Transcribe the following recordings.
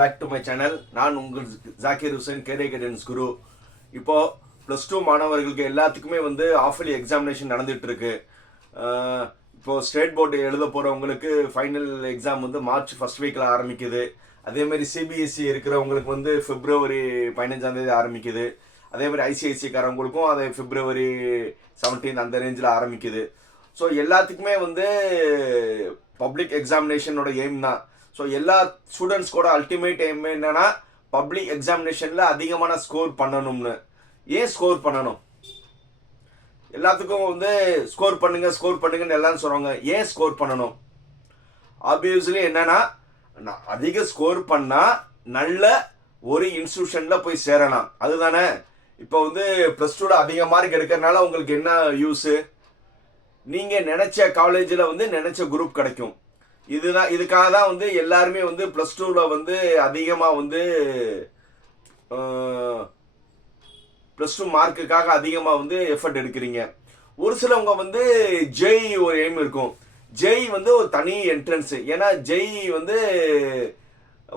Back to my channel நான் உங்கள் ஜாக்கிர் ஹுசேன் கேரே கைடன்ஸ் குரு. இப்போது ப்ளஸ் டூ மாணவர்களுக்கு எல்லாத்துக்குமே வந்து ஆஃபலி எக்ஸாமினேஷன் நடந்துகிட்ருக்கு இப்போது ஸ்டேட் போர்டு எழுத போகிறவங்களுக்கு ஃபைனல் எக்ஸாம் வந்து மார்ச் ஃபர்ஸ்ட் வீக்கில் ஆரம்பிக்குது. அதேமாரி சிபிஎஸ்சி இருக்கிறவங்களுக்கு வந்து பிப்ரவரி பதினஞ்சாந்தேதி ஆரம்பிக்குது. அதே மாதிரி அதை ஃபிப்ரவரி அது பிப்ரவரி 17 அந்த ரேஞ்சில் ஆரம்பிக்குது. ஸோ எல்லாத்துக்குமே வந்து பப்ளிக் எக்ஸாமினேஷனோட எய்ம் தான். ஸோ எல்லா ஸ்டூடெண்ட்ஸ் கூட அல்டிமேட் எய்ம் என்னன்னா பப்ளிக் எக்ஸாமினேஷனில் அதிகமான ஸ்கோர் பண்ணணும்னு. ஏன் ஸ்கோர் பண்ணணும்? எல்லாத்துக்கும் வந்து ஸ்கோர் பண்ணுங்க ஸ்கோர் பண்ணுங்கன்னு எல்லாரும் சொல்கிறாங்க ஏன் ஸ்கோர் பண்ணணும்? ஆப்வியஸ்லி என்னன்னா நான் அதிக ஸ்கோர் பண்ணால் நல்ல ஒரு இன்ஸ்டியூஷனில் போய் சேரலாம். அதுதானே? இப்போ வந்து ப்ளஸ் டூவில் அதிக மார்க் எடுக்கிறதுனால உங்களுக்கு என்ன யூஸு நீங்கள் நினச்ச காலேஜில் வந்து நினச்ச குரூப் கிடைக்கும். இதுதான் இதுக்காக தான் வந்து எல்லாருமே வந்து ப்ளஸ் டூவில் வந்து அதிகமாக வந்து ப்ளஸ் டூ மார்க்குக்காக அதிகமாக வந்து எஃபர்ட் எடுக்கிறீங்க. ஒரு சிலவங்க வந்து ஜெய் ஒரு எய்ம் இருக்கும். ஜெய் வந்து ஒரு தனி என்ட்ரன்ஸு ஏன்னா ஜெய் வந்து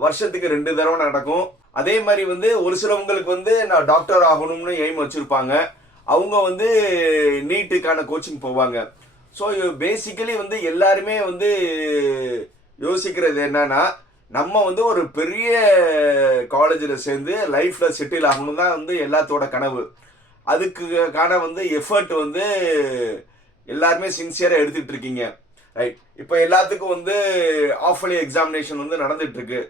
வருஷத்துக்கு ரெண்டு தடவை நடக்கும். அதே மாதிரி வந்து ஒரு சிலவங்களுக்கு வந்து நான் டாக்டர் ஆகணும்னு எய்ம் வச்சுருப்பாங்க. அவங்க வந்து நீட்டுக்கான கோச்சிங் போவாங்க. ஸோ பேசிக்கலி வந்து எல்லாருமே வந்து யோசிக்கிறது என்னன்னா நம்ம வந்து ஒரு பெரிய காலேஜில் சேர்ந்து லைஃப்பில் செட்டில் ஆகணும் தான் வந்து எல்லாத்தோட கனவு. அதுக்குக்கான வந்து எஃபர்ட் வந்து எல்லாருமே சின்சியராக எடுத்துகிட்டு இருக்கீங்க ரைட் இப்போ எல்லாத்துக்கும் வந்து ஆஃபலி எக்ஸாமினேஷன் வந்து நடந்துட்டு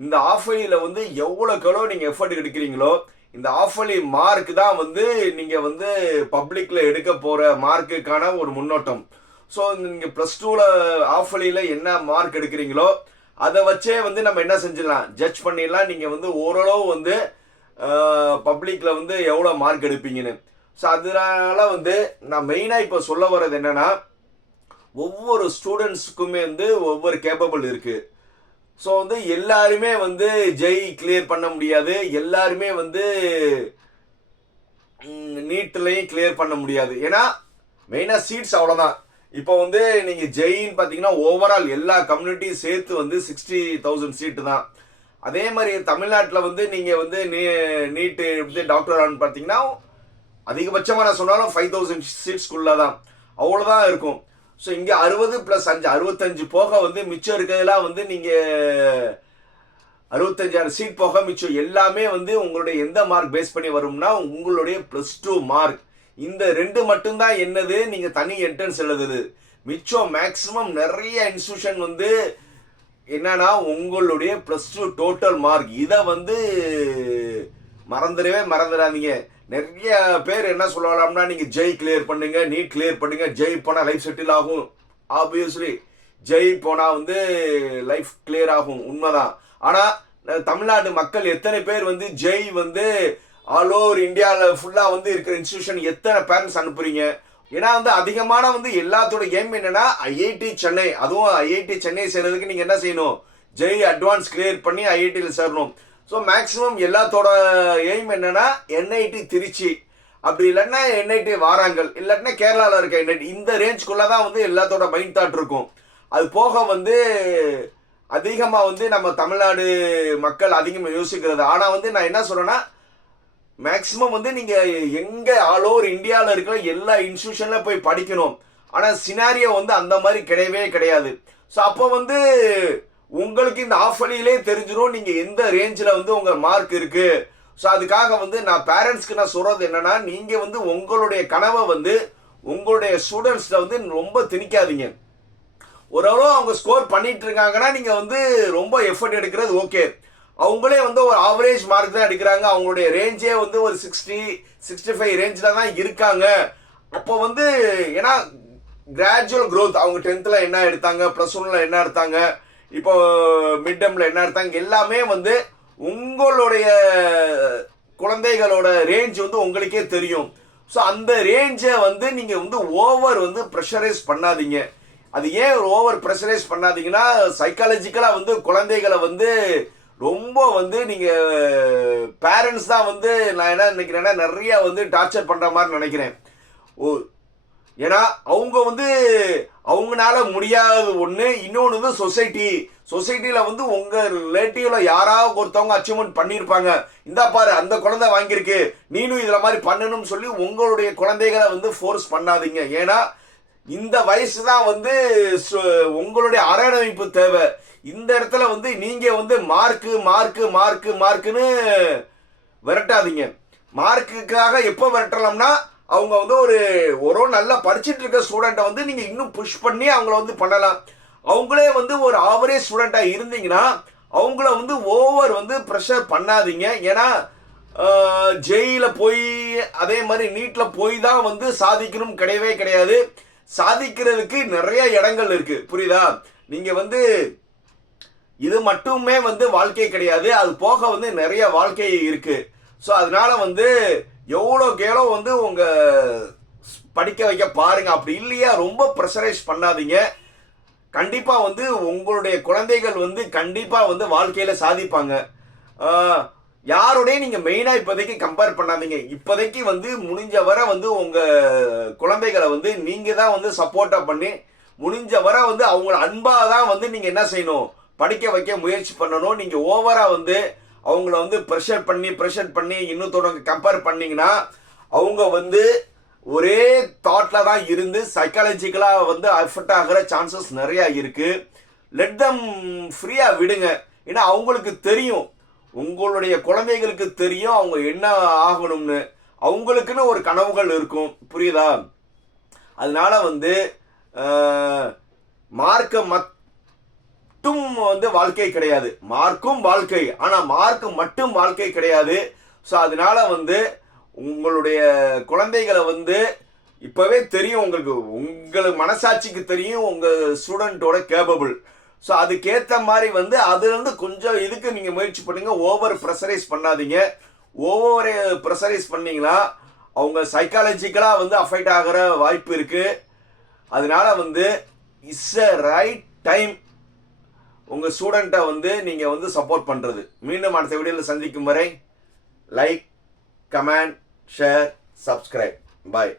இந்த ஆஃபலியில் வந்து எவ்வளோக்களோ நீங்கள் எஃபர்ட் எடுக்கிறீங்களோ இந்த ஆஃபலி மார்க் தான் வந்து நீங்கள் வந்து பப்ளிக்கில் எடுக்க போகிற மார்க்குக்கான ஒரு முன்னோட்டம். ஸோ நீங்கள் ப்ளஸ் டூவில் ஆஃபலியில் என்ன மார்க் எடுக்கிறீங்களோ அதை வச்சே வந்து நம்ம என்ன செஞ்சிடலாம்? ஜட்ஜ் பண்ணிடலாம். நீங்கள் வந்து ஓரளவு வந்து பப்ளிக்கில் வந்து எவ்வளோ மார்க் எடுப்பீங்கன்னு. ஸோ அதனால வந்து நான் மெயினாக இப்போ சொல்ல வர்றது என்னன்னா ஒவ்வொரு ஸ்டூடெண்ட்ஸுக்குமே வந்து ஒவ்வொரு கேப்பபிள் இருக்குது ஸோ வந்து எல்லாருமே வந்து ஜெய் கிளியர் பண்ண முடியாது. எல்லாருமே வந்து நீட்லையும் கிளியர் பண்ண முடியாது. ஏன்னா மெயினாக சீட்ஸ் அவ்வளோதான் இப்போ வந்து நீங்கள் ஜெயின்னு பார்த்தீங்கன்னா ஓவரால் எல்லா கம்யூனிட்டியும் சேர்த்து வந்து சிக்ஸ்டி தௌசண்ட் சீட்டு தான். அதே மாதிரி தமிழ்நாட்டில் வந்து நீங்கள் வந்து நீ நீட்டு வந்து டாக்டர் ஆன்னு பார்த்தீங்கன்னா அதிகபட்சமாக நான் சொன்னாலும் ஃபைவ் தௌசண்ட் சீட்ஸ்க்குள்ளே தான் அவ்வளோதான் இருக்கும். ஸோ இங்கே அறுபது ப்ளஸ் அஞ்சு அறுபத்தஞ்சு போக வந்து மிச்சம் இருக்கிறதெல்லாம் வந்து நீங்கள் அறுபத்தஞ்சாயிரம் சீட் போக மிச்சம் எல்லாமே வந்து உங்களுடைய எந்த மார்க் பேஸ் பண்ணி வரும்னா உங்களுடைய ப்ளஸ் டூ மார்க் இந்த ரெண்டு மட்டும்தான் என்னது? நீங்கள் தனி என்ட்ரன்ஸ் எழுதுது. மிச்சம் மேக்ஸிமம் நிறைய இன்ஸ்டியூஷன் வந்து என்னன்னா உங்களுடைய ப்ளஸ் டூ டோட்டல் மார்க் இதை வந்து மறந்துடவே மறந்துடாதீங்க. நிறைய பேர் என்ன சொல்லலாம்னா நீங்கள் ஜெய் கிளியர் பண்ணுங்க நீட் கிளியர் பண்ணுங்க ஜெய் போனால் லைஃப் செட்டில் ஆகும். ஆப்வியஸ்லி ஜெய் போனால் வந்து லைஃப் கிளியர் ஆகும் உண்மைதான். ஆனால் தமிழ்நாடு மக்கள் எத்தனை பேர் வந்து ஜெய் வந்து ஆல் ஓவர் இந்தியாவில் ஃபுல்லாக வந்து இருக்கிற இன்ஸ்டியூஷன் எத்தனை பேரண்ட்ஸ் அனுப்புறீங்க? ஏன்னா வந்து அதிகமான வந்து எல்லாத்தோட எய்ம் என்னன்னா ஐஐடி சென்னை. அதுவும் ஐஐடி சென்னை சேர்றதுக்கு நீங்கள் என்ன செய்யணும்? ஜெய் அட்வான்ஸ் கிளியர் பண்ணி ஐஐடியில் சேரணும். ஸோ மேக்ஸிமம் எல்லாத்தோட எய்ம் என்னன்னா என்ஐடி திருச்சி. அப்படி இல்லைன்னா என்ஐடி வாராங்கல். இல்லாட்டினா கேரளாவில் இருக்க என்ஐடி இந்த ரேஞ்சுக்குள்ளே தான் வந்து எல்லாத்தோட மைண்ட் தாட் இருக்கும். அது போக வந்து அதிகமாக வந்து நம்ம தமிழ்நாடு மக்கள் அதிகமாக யோசிக்கிறது. ஆனால் வந்து நான் என்ன சொல்கிறேன்னா மேக்ஸிமம் வந்து நீங்கள் எங்கே ஆல் ஓவர் இந்தியாவில் இருக்கிற எல்லா இன்ஸ்டியூஷனில் போய் படிக்கணும். ஆனால் சினாரியோ வந்து அந்த மாதிரி கிடையவே கிடையாது. ஸோ அப்போ வந்து உங்களுக்கு இந்த ஆஃப் வழியிலே தெரிஞ்சிடும் நீங்கள் எந்த ரேஞ்சில் வந்து உங்கள் மார்க் இருக்குது ஸோ அதுக்காக வந்து நான் பேரண்ட்ஸ்க்கு நான் சொல்கிறது என்னென்னா நீங்கள் வந்து உங்களுடைய கனவை வந்து உங்களுடைய ஸ்டூடெண்ட்ஸில் வந்து ரொம்ப திணிக்காதீங்க. ஓரளவு அவங்க ஸ்கோர் பண்ணிட்டு இருக்காங்கன்னா நீங்கள் வந்து ரொம்ப எஃபர்ட் எடுக்கிறது ஓகே அவங்களே வந்து ஒரு ஆவரேஜ் மார்க் தான் எடுக்கிறாங்க. அவங்களுடைய ரேஞ்சே வந்து ஒரு சிக்ஸ்டி சிக்ஸ்டி ஃபைவ் ரேஞ்சில் தான் இருக்காங்க. அப்போ வந்து ஏன்னா கிராஜுவல் க்ரோத் அவங்க டென்த்தில் என்ன எடுத்தாங்க ப்ளஸ் ஒன்ல என்ன எடுத்தாங்க இப்போ மிட் டேர்மில் என்ன எடுத்தாங்க எல்லாமே வந்து உங்களுடைய குழந்தைகளோட ரேஞ்ச் வந்து உங்களுக்கே தெரியும். ஸோ அந்த ரேஞ்சை வந்து நீங்கள் வந்து ஓவர் வந்து ப்ரெஷரைஸ் பண்ணாதீங்க. அது ஏன் ஓவர் ப்ரெஷரைஸ் பண்ணாதீங்கன்னா சைக்காலஜிக்கலாக வந்து குழந்தைகளை வந்து ரொம்ப வந்து நீங்கள் பேரண்ட்ஸ் தான் வந்து நான் என்ன நினைக்கிறேன்னா நிறையா வந்து டார்ச்சர் பண்ணுற மாதிரி நினைக்கிறேன். ஓ ஏன்னா அவங்க வந்து அவங்கனால முடியாத ஒன்று இன்னொன்று வந்து சொசைட்டி. சொசைட்டியில் வந்து உங்கள் ரிலேட்டிவில் யாராவது ஒருத்தவங்க அச்சீவ்மெண்ட் பண்ணியிருப்பாங்க இந்தா பாரு அந்த குழந்தை வாங்கியிருக்கு. நீனும் இதில் மாதிரி பண்ணணும்னு சொல்லி உங்களுடைய குழந்தைகளை வந்து ஃபோர்ஸ் பண்ணாதீங்க. ஏன்னா இந்த வயசு தான் வந்து சு- உங்களுடைய அரவணைப்பு தேவை. இந்த இடத்துல வந்து நீங்கள் வந்து மார்க்கு மார்க்கு மார்க்கு மார்க்குன்னு விரட்டாதீங்க. மார்க்குக்காக எப்போ விரட்டலாம்னா அவங்க வந்து ஒரு ஒரு நல்லா படிச்சுட்டு இருக்க ஸ்டூடெண்ட்டை வந்து நீங்கள் இன்னும் புஷ் பண்ணி அவங்கள வந்து பண்ணலாம். அவங்களே வந்து ஒரு ஆவரேஜ் ஸ்டூடெண்ட்டாக இருந்தீங்கன்னா அவங்கள வந்து ஓவர் வந்து ப்ரெஷர் பண்ணாதீங்க. ஏன்னா ஜெயில போய் அதே மாதிரி நீட்டில் போய் தான் வந்து சாதிக்கணும் கிடையவே கிடையாது. சாதிக்கிறதுக்கு நிறைய இடங்கள் இருக்குது புரியுதா? நீங்கள் வந்து இது மட்டுமே வந்து வாழ்க்கை கிடையாது. அது போக வந்து நிறைய வாழ்க்கை இருக்குது ஸோ அதனால வந்து எவ்வளோக்கு எவ்வளோ வந்து உங்கள் படிக்க வைக்க பாருங்க. அப்படி இல்லையா? ரொம்ப ப்ரெஷரைஸ் பண்ணாதீங்க. கண்டிப்பாக வந்து உங்களுடைய குழந்தைகள் வந்து கண்டிப்பாக வந்து வாழ்க்கையில் சாதிப்பாங்க. யாருடைய யாரோடய மெயினாக இப்போதைக்கு கம்பேர் பண்ணாதீங்க. இப்போதைக்கு வந்து முடிஞ்ச வரை வந்து உங்கள் குழந்தைகளை வந்து நீங்கள் தான் வந்து சப்போர்ட்டாக பண்ணி முடிஞ்ச வர வந்து அவங்கள அன்பாக தான் வந்து நீங்கள் என்ன செய்யணும்? படிக்க வைக்க முயற்சி பண்ணணும். நீங்கள் ஓவராக வந்து அவங்கள வந்து ப்ரெஷர் பண்ணி ப்ரெஷர் பண்ணி இன்னொருத்தோட கம்பேர் பண்ணிங்கன்னா அவங்க வந்து ஒரே தாட்டில் தான் இருந்து சைக்காலஜிக்கலாக வந்து அஃபெக்ட் ஆகிற சான்சஸ் நிறையா இருக்குது லெட் தம் ஃப்ரீயாக விடுங்க. ஏன்னா அவங்களுக்கு தெரியும். உங்களுடைய குழந்தைகளுக்கு தெரியும் அவங்க என்ன ஆகணும்னு. அவங்களுக்குன்னு ஒரு கனவுகள் இருக்கும். புரியுதா? அதனால வந்து மார்க்கை மட்டும் வந்து வாழ்க்கை கிடையாது. மார்க்கும் வாழ்க்கை. ஆனால் மார்க் மட்டும் வாழ்க்கை கிடையாது. ஸோ அதனால வந்து உங்களுடைய குழந்தைகளை வந்து இப்போவே தெரியும் உங்களுக்கு. உங்களுக்கு மனசாட்சிக்கு தெரியும் உங்கள் ஸ்டூடெண்ட்டோட கேபபிள் ஸோ அதுக்கேற்ற மாதிரி வந்து அதுலேருந்து கொஞ்சம் இதுக்கு நீங்கள் முயற்சி பண்ணுங்கள் ஓவர் ப்ரெஷரைஸ் பண்ணாதீங்க. ஓவர் ப்ரெஷரைஸ் பண்ணிங்கன்னா அவங்க சைக்காலஜிக்கலாக வந்து அஃபெக்ட் ஆகிற வாய்ப்பு இருக்குது அதனால வந்து இட்ஸ் அ ரைட் டைம் உங்கள் ஸ்டூடெண்ட்டை வந்து நீங்கள் வந்து சப்போர்ட் பண்ணுறது மீண்டும் அடுத்த வீடியோவில் சந்திக்கும் வரை like comment share subscribe bye